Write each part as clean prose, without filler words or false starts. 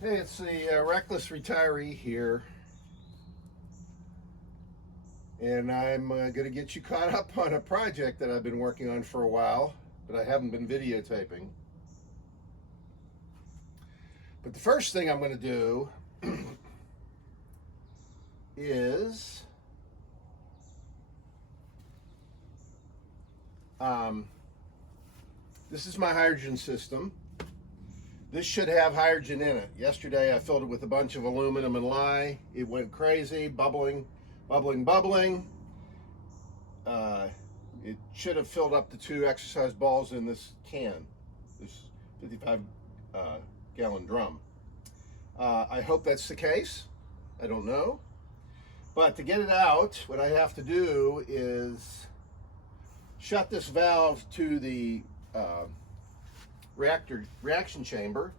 Hey, it's the Reckless Retiree here, and I'm going to get you caught up on a project that I've been working on for a while, but I haven't been videotaping. But the first thing I'm going to do is this is my hydrogen system. This should have hydrogen in it. Yesterday I filled it with a bunch of aluminum and lye. It went crazy, bubbling, bubbling, bubbling. It should have filled up the 2 exercise balls in this can, this 55 gallon drum. I hope that's the case. I don't know. But to get it out, what I have to do is shut this valve to the reaction chamber,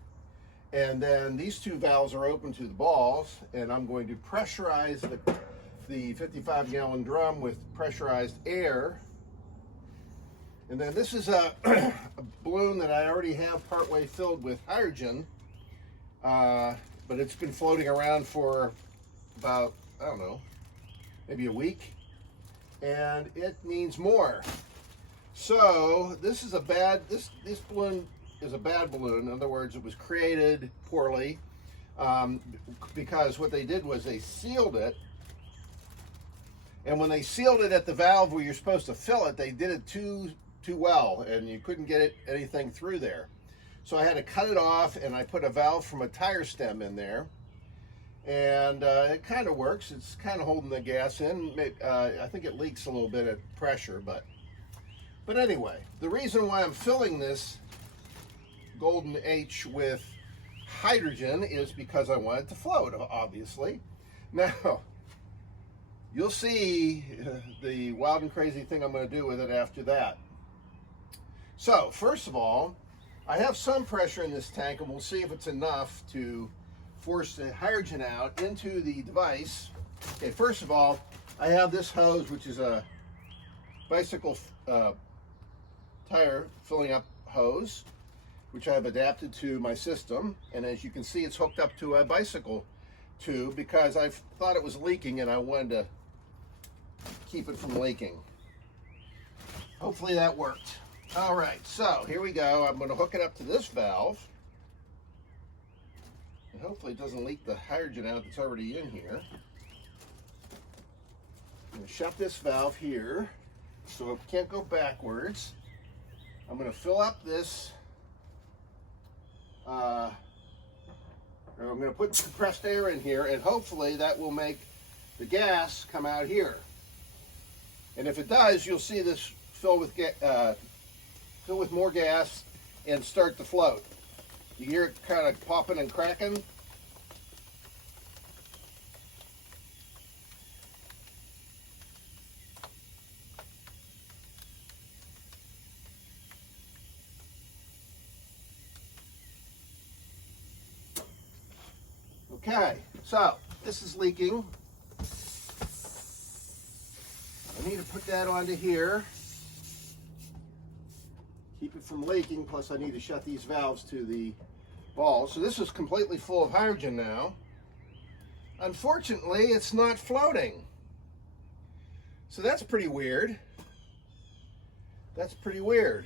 and then these 2 valves are open to the balls, and I'm going to pressurize the 55 gallon drum with pressurized air. And then this is a balloon that I already have partway filled with hydrogen, but it's been floating around for about, I don't know, maybe a week, and it needs more. So this is this balloon is a bad balloon. In other words, it was created poorly, because what they did was they sealed it, and when they sealed it at the valve where you're supposed to fill it, they did it too well, and you couldn't get anything through there. So I had to cut it off, and I put a valve from a tire stem in there, and it kind of works. It's kind of holding the gas in. I think it leaks a little bit at pressure, but anyway, the reason why I'm filling this Golden H with hydrogen is because I want it to float, obviously. Now, you'll see the wild and crazy thing I'm going to do with it after that. So, first of all, I have some pressure in this tank, and we'll see if it's enough to force the hydrogen out into the device. Okay, first of all, I have this hose, which is a bicycle tire filling up hose, which I've adapted to my system. And as you can see, it's hooked up to a bicycle tube because I thought it was leaking and I wanted to keep it from leaking. Hopefully that worked. All right, so here we go. I'm going to hook it up to this valve, and hopefully it doesn't leak the hydrogen out that's already in here. I'm going to shut this valve here so it can't go backwards. I'm going to fill up this, I'm going to put compressed air in here, and hopefully that will make the gas come out here. And if it does, you'll see this fill with more gas and start to float. You hear it kind of popping and cracking. Okay, so this is leaking. I need to put that onto here. Keep it from leaking, plus I need to shut these valves to the balls. So this is completely full of hydrogen now. Unfortunately, it's not floating. So that's pretty weird. That's pretty weird.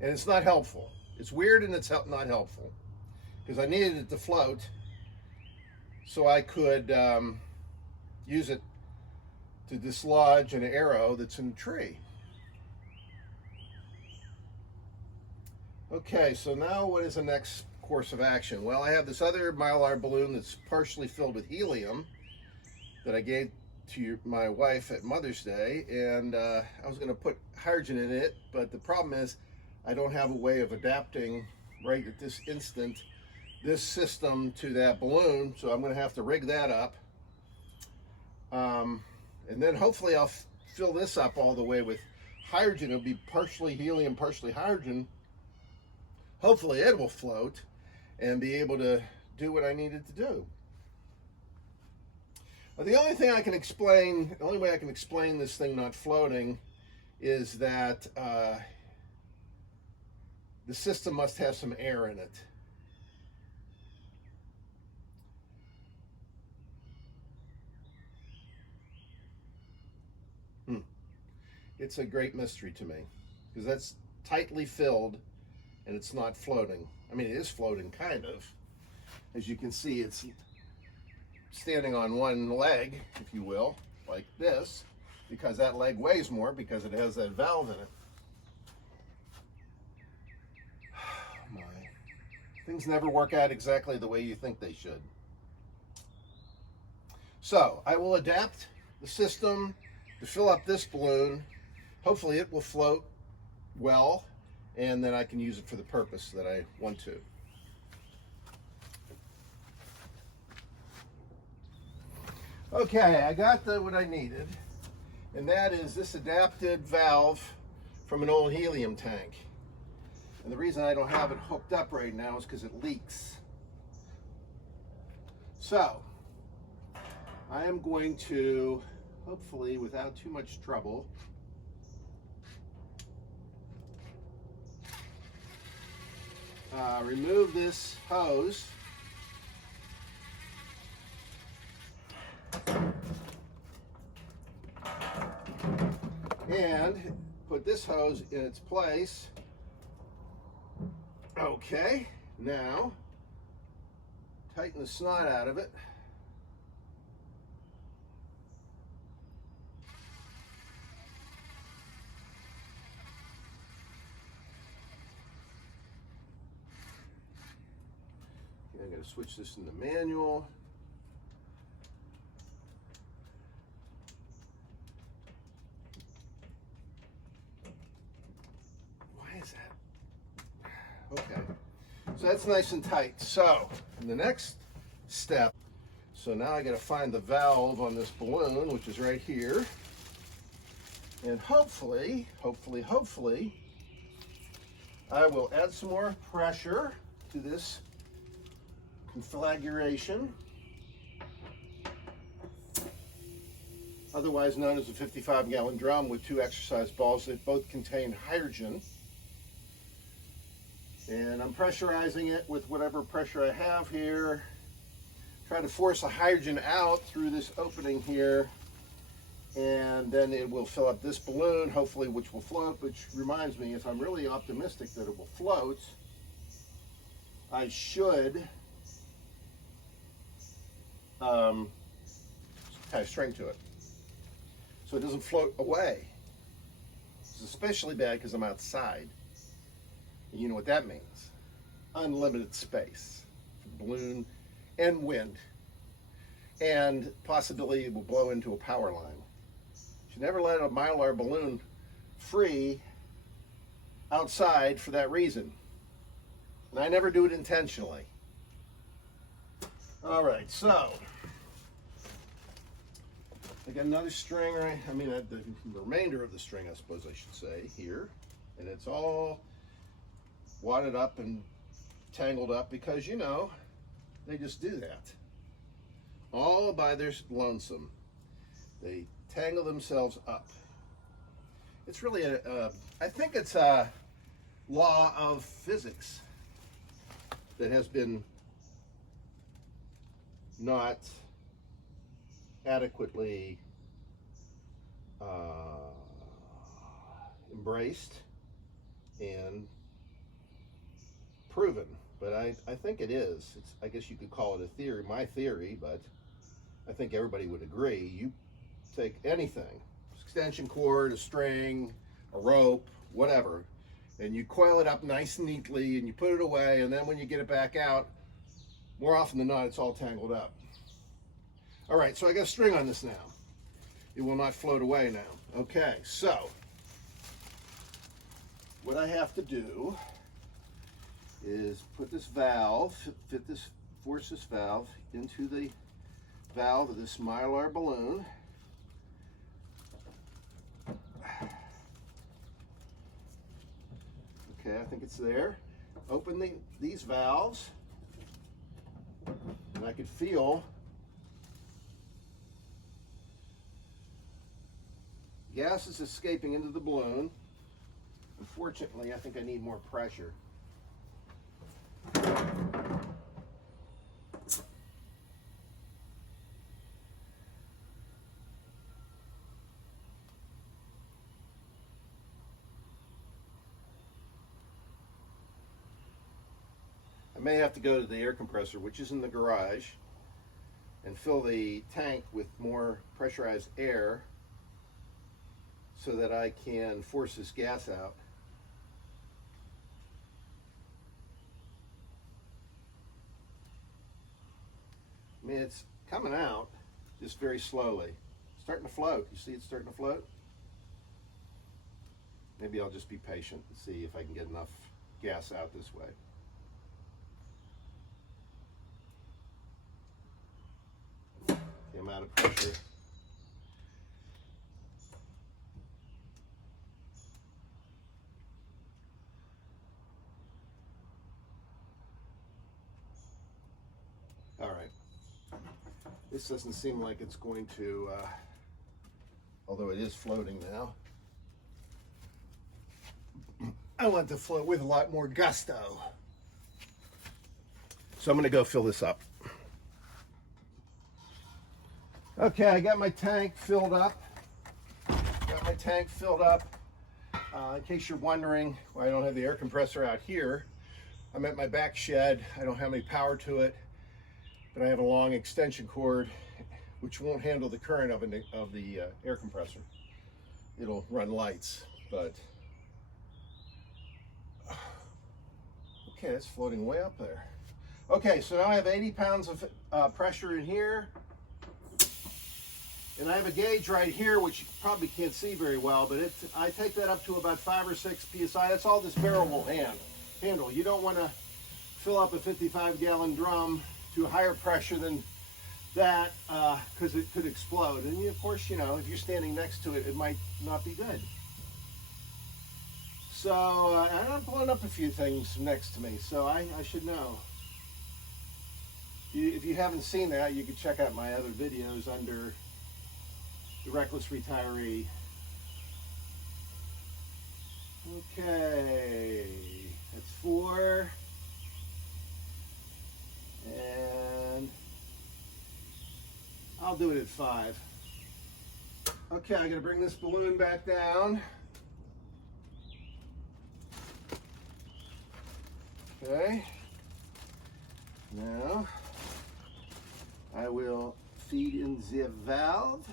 And it's not helpful. It's weird and it's not helpful, because I needed it to float so I could use it to dislodge an arrow that's in a tree. Okay, so now what is the next course of action? Well, I have this other Mylar balloon that's partially filled with helium that I gave to my wife at Mother's Day, and I was going to put hydrogen in it, but the problem is I don't have a way of adapting right at this instant this system to that balloon, so I'm going to have to rig that up. And then hopefully I'll fill this up all the way with hydrogen. It'll be partially helium, partially hydrogen. Hopefully it will float and be able to do what I needed to do. Well, the only way I can explain this thing not floating is that the system must have some air in it. it's a great mystery to me, because that's tightly filled and it's not floating. I mean, it is floating, kind of. As you can see, it's standing on one leg, if you will, like this, because that leg weighs more because it has that valve in it. Oh my. Things never work out exactly the way you think they should. So I will adapt the system to fill up this balloon. Hopefully it will float well, and then I can use it for the purpose that I want to. Okay, I got what I needed, and that is this adapted valve from an old helium tank. And the reason I don't have it hooked up right now is because it leaks. So I am going to, hopefully without too much trouble, remove this hose and put this hose in its place. Okay, now tighten the snot out of it. Okay, I'm going to switch this into manual. Why is that? Okay, so that's nice and tight. So in the next step, so now I got to find the valve on this balloon, which is right here, and hopefully I will add some more pressure to this configuration, otherwise known as a 55-gallon drum with 2 exercise balls that both contain hydrogen. And I'm pressurizing it with whatever pressure I have here. Try to force the hydrogen out through this opening here, and then it will fill up this balloon, hopefully, which will float. Which reminds me, if I'm really optimistic that it will float, I should tie a string to it so it doesn't float away. It's especially bad because I'm outside. You know what that means. Unlimited space for balloon and wind. And possibility it will blow into a power line. You should never let a Mylar balloon free outside for that reason. And I never do it intentionally. All right, so I got another string, right? I mean, the remainder of the string, I suppose I should say, here. And it's all wadded up and tangled up because, you know, they just do that. All by their lonesome. They tangle themselves up. It's really I think it's a law of physics that has been not adequately embraced and proven, but I think it is. I guess you could call it a theory, my theory, but I think everybody would agree. You take anything, extension cord, a string, a rope, whatever, and you coil it up nice and neatly and you put it away, and then when you get it back out, more often than not, it's all tangled up. All right, so I got a string on this now. It will not float away now. Okay, so what I have to do is put this valve, force this valve into the valve of this Mylar balloon. Okay, I think it's there. Open these valves, and I could feel gas is escaping into the balloon. Unfortunately, I think I need more pressure. I may have to go to the air compressor, which is in the garage, and fill the tank with more pressurized air so that I can force this gas out. I mean, it's coming out just very slowly. Starting to float. You see it's starting to float? Maybe I'll just be patient and see if I can get enough gas out this way. Okay, I'm out of pressure. All right. This doesn't seem like it's going to, although it is floating now. I want to float with a lot more gusto. So I'm going to go fill this up. Okay, I got my tank filled up. In case you're wondering why I don't have the air compressor out here, I'm at my back shed. I don't have any power to it, but I have a long extension cord which won't handle the current of the air compressor. It'll run lights, but okay, it's floating way up there. Okay, so now I have 80 pounds of pressure in here. And I have a gauge right here, which you probably can't see very well, but I take that up to about 5 or 6 PSI. That's all this barrel will handle. You don't want to fill up a 55-gallon drum to higher pressure than that because it could explode. And of course, you know, if you're standing next to it, it might not be good. So I'm blowing up a few things next to me, so I should know. If you haven't seen that, you can check out my other videos under The Reckless Retiree. Okay, that's 4. And I'll do it at 5. Okay, I'm gonna bring this balloon back down. Okay, now I will feed in the valve,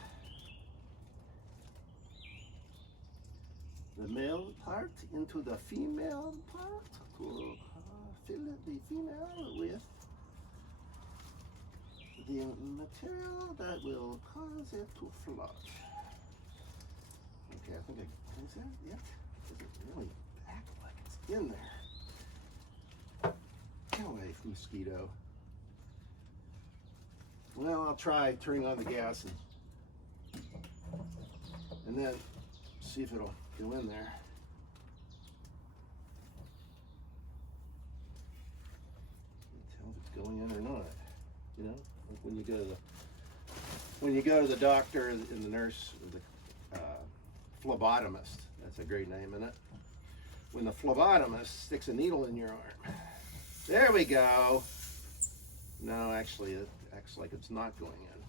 the male part into the female part to fill the female with the material that will cause it to float. Okay, I think is that it? Does it really act like it's in there? Get away, mosquito. Well, I'll try turning on the gas and then see if it'll go in there. Tell if it's going in or not. You know, like when you go to the doctor and the nurse, or the phlebotomist. That's a great name, isn't it? When the phlebotomist sticks a needle in your arm. There we go. No, actually, it acts like it's not going in.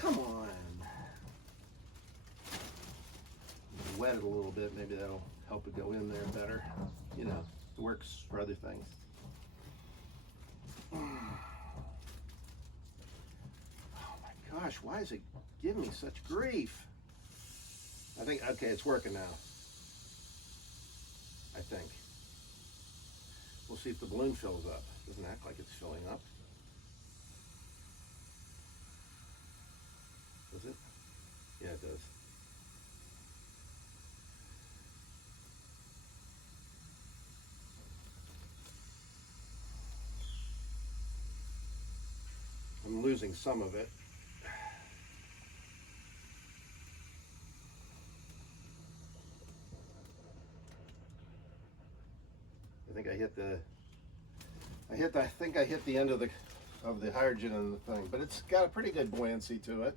Come on. Wet it a little bit, maybe that'll help it go in there better. You know, it works for other things. Oh my gosh, why is it giving me such grief? I think, okay, it's working now. I think. We'll see if the balloon fills up. Doesn't act like it's filling up. Does it? Yeah, it does. I'm losing some of it. I think I hit the end of the hydrogen in the thing, but it's got a pretty good buoyancy to it.